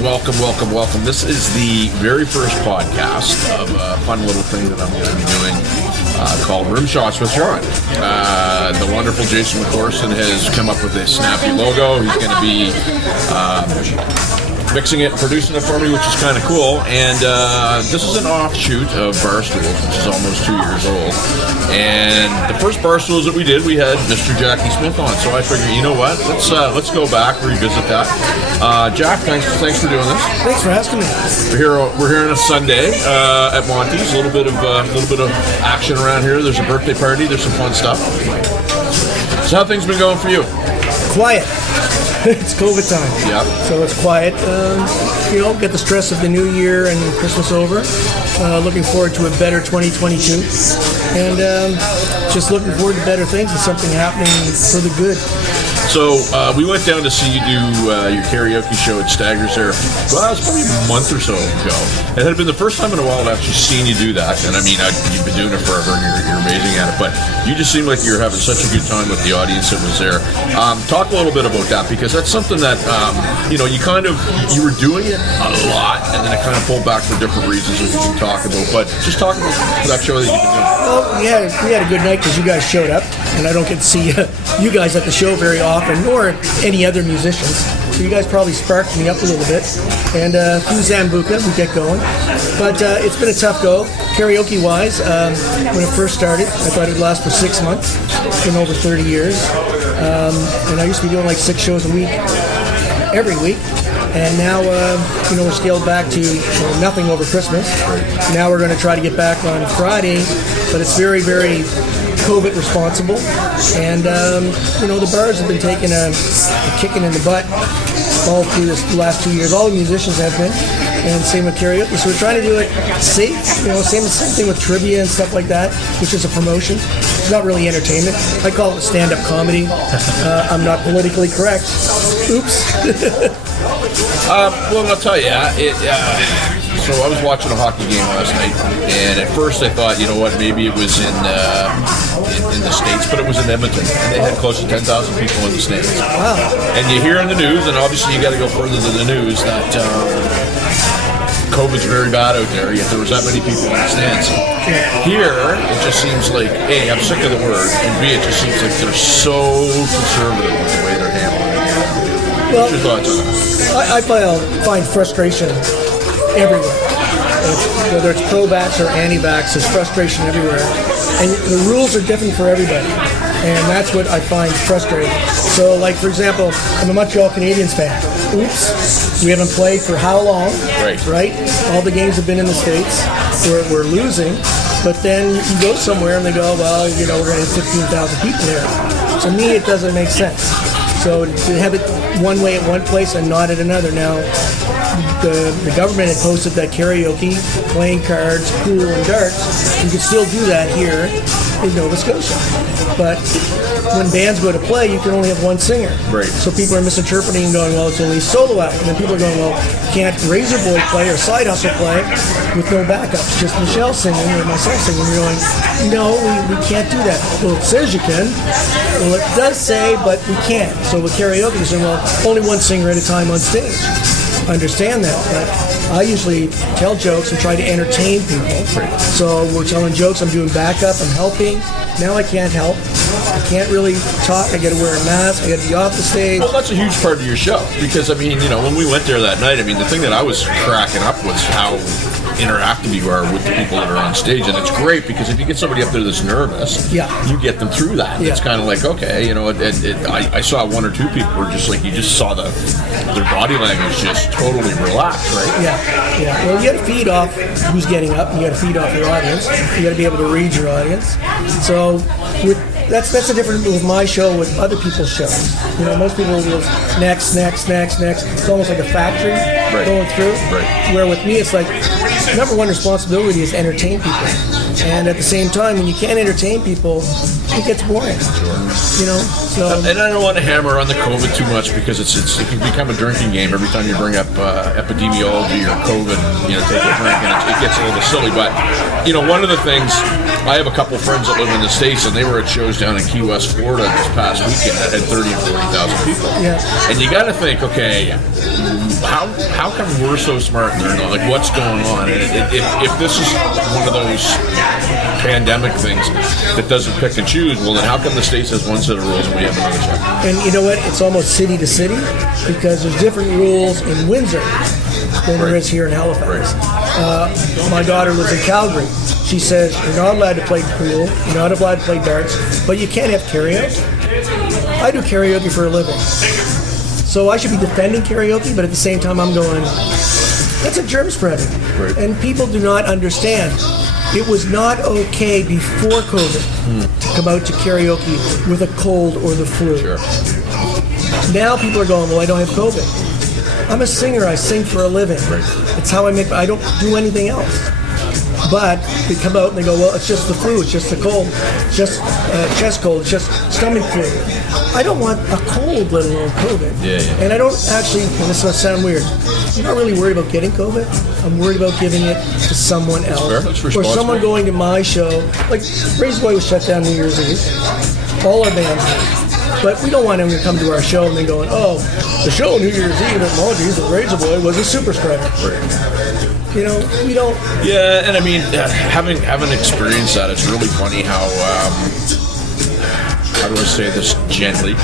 welcome. This is the very first podcast of a fun little thing that I'm going to be doing called Rimshots with Sean. The wonderful Jason McCorson has come up with a snappy logo. He's going to be mixing it and producing it for me, which is kind of cool. And this is an offshoot of Barstools, which is almost 2 years old. And the first Barstools that we did, we had Mr. Jackie Smith on. So I figured, you know what? Let's go back, revisit that. Jack, thanks for doing this. Thanks for asking me. We're here on a Sunday at Monty's. A little bit of action around here. There's a birthday party. There's some fun stuff. So how things been going for you? Quiet. It's COVID time. Yeah. So it's quiet. Get the stress of the new year and Christmas over. Looking forward to a better 2022. And just looking forward to better things and something happening for the good. So we went down to see you do your karaoke show at Staggers there. Well, it was probably a month or so ago. It had been the first time in a while I've actually seen you do that. And I mean, you've been doing it forever and you're amazing at it. But you just seemed like you were having such a good time with the audience that was there. Talk a little bit about that, because that's something that, you were doing it a lot and then it kind of pulled back for different reasons that we can talk about. But just talk about that show that you've been doing. Well, we had a good night because you guys showed up. And I don't get to see you guys at the show very often, nor any other musicians. So you guys probably sparked me up a little bit. And through Zambuca, we get going. But it's been a tough go. Karaoke-wise, when it first started, I thought it would last for 6 months. It's been over 30 years. And I used to be doing like 6 shows a week, every week. And now, we're scaled back to nothing over Christmas. Now we're going to try to get back on Friday, but it's very, very COVID responsible. And, the bars have been taking a kicking in the butt all through this last 2 years. All the musicians have been, and same with karaoke. So we're trying to do it safe, same thing with trivia and stuff like that, which is a promotion. It's not really entertainment. I call it stand-up comedy. I'm not politically correct. Oops. Well, I'll tell you, so I was watching a hockey game last night, and at first I thought, you know what, maybe it was in the States, but it was in Edmonton, and they had close to 10,000 people in the States. Wow. And you hear in the news, and obviously you got to go further than the news, that COVID's very bad out there, yet there was that many people in the stands. Here, it just seems like, A, I'm sick of the word, and B, it just seems like they're so conservative with the way they're handling it. What's your thoughts on that? I find frustration everywhere. Whether it's pro-vax or anti-vax, there's frustration everywhere. And the rules are different for everybody. And that's what I find frustrating. So, like, for example, I'm a Montreal Canadiens fan. Oops. We haven't played for how long? Right? All the games have been in the States. We're losing. But then you go somewhere and they go, well, we're going to have 15,000 people there. To me, it doesn't make sense. So to have it one way at one place and not at another. Now, the government had posted that karaoke, playing cards, pool, and darts, you could still do that here in Nova Scotia. But when bands go to play, you can only have one singer. Right. So people are misinterpreting and going, well, it's only solo act. And then people are going, well, can't Razorboy play or Side Hustle play with no backups, just Michelle singing or myself singing? And you're going, no, we can't do that. Well, it says you can. Well, it does say, but we can't. So with karaoke, you're saying, well, only one singer at a time on stage. I understand that, but I usually tell jokes and try to entertain people. So we're telling jokes, I'm doing backup, I'm helping. Now I can't help. I can't really talk. I got to wear a mask. I got to be off the stage. Well, that's a huge part of your show, because when we went there that night, the thing that I was cracking up was how interactive you are with the people that are on stage, and it's great because if you get somebody up there that's nervous, you get them through that. It's kind of like, okay, I saw one or two people were just like, you just saw their body language just totally relaxed, right? Yeah. Well, you got to feed off who's getting up. You got to feed off your audience. You got to be able to read your audience. So that's the difference with my show with other people's shows. Most people will go next. It's almost like a factory going through. Right. Where with me, it's like number one responsibility is to entertain people. And at the same time, when you can't entertain people, it gets boring. Sure. And I don't want to hammer on the COVID too much, because it can become a drinking game every time you bring up epidemiology or COVID. Take a drink, and it gets a little silly. But one of the things, I have a couple friends that live in the States, and they were at shows down in Key West, Florida this past weekend that had 30,000 and 40,000 people. Yeah. And you got to think, okay, how come we're so smart and they're not? Like, what's going on? And if this is one of those pandemic things that doesn't pick and choose, well, then how come the States has one set of rules and we have another set? And you know what? It's almost city to city because there's different rules in Windsor than there is here in Halifax. My daughter lives in Calgary. She says you're not allowed to play pool, you're not allowed to play darts, but you can't have karaoke. I do karaoke for a living. So I should be defending karaoke, but at the same time I'm going, that's a germ spreader. Right. And people do not understand. It was not okay before COVID to come out to karaoke with a cold or the flu. Sure. Now people are going, well, I don't have COVID. I'm a singer. I sing for a living. Right. It's how I make. I don't do anything else. But they come out and they go, well, it's just the flu. It's just the cold. It's just chest cold. It's just stomach flu. I don't want a cold, let alone COVID. Yeah. And I don't actually, and this must sound weird, I'm not really worried about getting COVID. I'm worried about giving it to someone else. Fair. That's or someone responsible. going to my show. Like, Razorboy was shut down New Year's Eve. All our bands were. But we don't want them to come to our show and then going, oh, the show New Year's Eve at Maldives with Razorboy was a super spreader. You know, we don't. Yeah, and I mean, having experienced that, it's really funny how do I say this gently?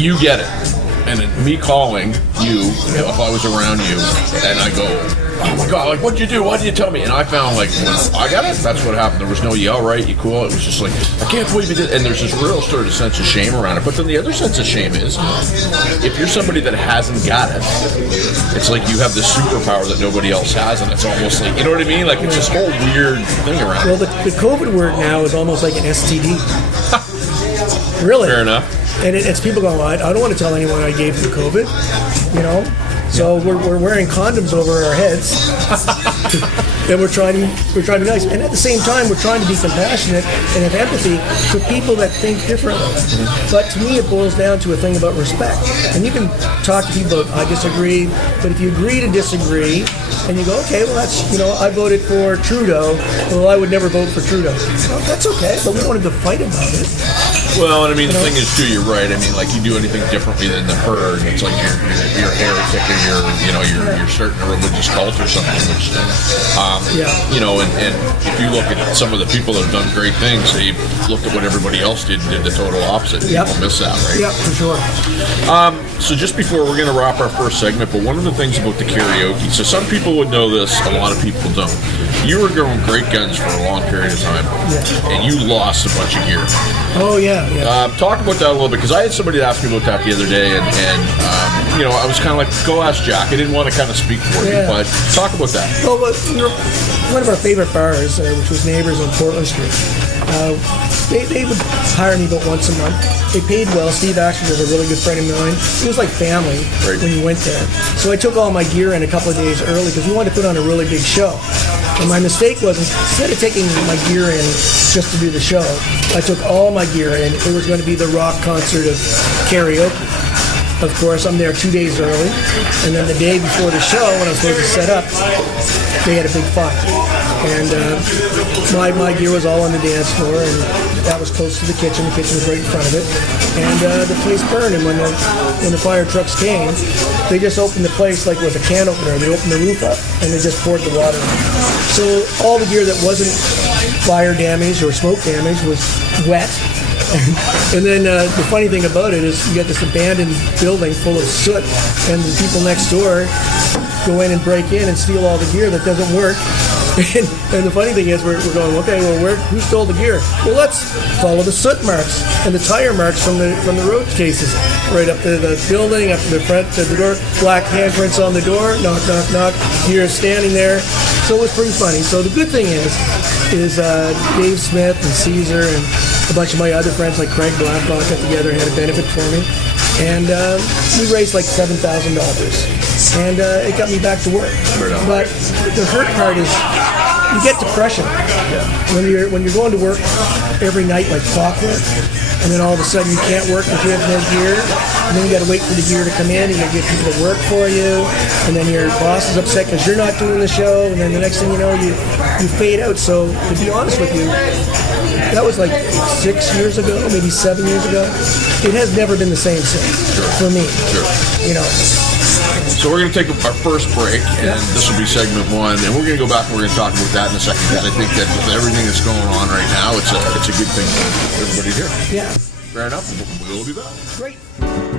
You get it. And then me calling you, if I was around you, and I go, oh my God, like, what'd you do? Why did you tell me? And I found, like, I got it. That's what happened. There was no, you all right, you cool. It was just like, I can't believe you did. And there's this real sort of sense of shame around it. But then the other sense of shame is, if you're somebody that hasn't got it, it's like you have this superpower that nobody else has, and it's almost like, you know what I mean? Like, it's this whole weird thing around Well, it. the COVID word now is almost like an STD. Really? Fair enough. And it's people going, well, I don't want to tell anyone I gave them COVID, you know? So we're wearing condoms over our heads, and we're trying to be nice. And at the same time, we're trying to be compassionate and have empathy for people that think differently. But to me, it boils down to a thing about respect. And you can talk to people about, I disagree, but if you agree to disagree, and you go, okay, well, that's, you know, I voted for Trudeau, well, I would never vote for Trudeau. Well, that's okay, but we don't want to fight about it. Well, and I mean, the thing is, too, you're right. I mean, like, you do anything differently than the herd, it's like you're a heretic or you're starting a religious cult or something, which, you know, and if you look at some of the people that have done great things, they've looked at what everybody else did and did the total opposite. Yep. People miss that, right? Yeah, for sure. So just before we're going to wrap our first segment, but one of the things about the karaoke, so some people would know this, a lot of people don't. You were going great guns for a long period of time, and you lost a bunch of gear. Oh, yeah. Talk about that a little bit, because I had somebody ask me about that the other day, and you know, I was kind of like, go ask Jack. I didn't want to kind of speak for you, but talk about that. Well, one of our favorite bars, which was Neighbors on Portland Street, they would hire me about once a month. They paid well. Steve Axford was a really good friend of mine. It was like family when you went there. So I took all my gear in a couple of days early because we wanted to put on a really big show. And my mistake was, instead of taking my gear in just to do the show, I took all my gear in. It was going to be the rock concert of karaoke. Of course, I'm there 2 days early, and then the day before the show, when I was supposed to set up, they had a big fire. And my gear was all on the dance floor, and that was close to the kitchen. The kitchen was right in front of it. And the place burned, and when the fire trucks came, they just opened the place like with a can opener. They opened the roof up, and they just poured the water in. So all the gear that wasn't fire damaged or smoke damaged was wet. And then the funny thing about it is you got this abandoned building full of soot, and the people next door go in and break in and steal all the gear that doesn't work. And the funny thing is we're going, okay, well, who stole the gear? Well, let's follow the soot marks and the tire marks from the road cases right up to the building, up to the front, to the door, black handprints on the door, knock, knock, knock, gear standing there. So it was pretty funny. So the good thing is Dave Smith and Caesar and a bunch of my other friends like Craig Blacklock got together and had a benefit for me. And we raised like $7,000. And it got me back to work. But the hurt part is you get depression when you're going to work every night like clockwork, and then all of a sudden you can't work because you have no gear, and then you got to wait for the gear to come in, and you got to get people to work for you, and then your boss is upset because you're not doing the show, and then the next thing you know, you fade out. So to be honest with you, that was like 6 years ago, maybe 7 years ago. It has never been the same since for me. You know. So we're going to take our first break, and this will be segment 1, and we're going to go back and we're going to talk about that in a second, because I think that with everything that's going on right now, it's a good thing for everybody here. Yeah. Fair enough. We'll be back. Great.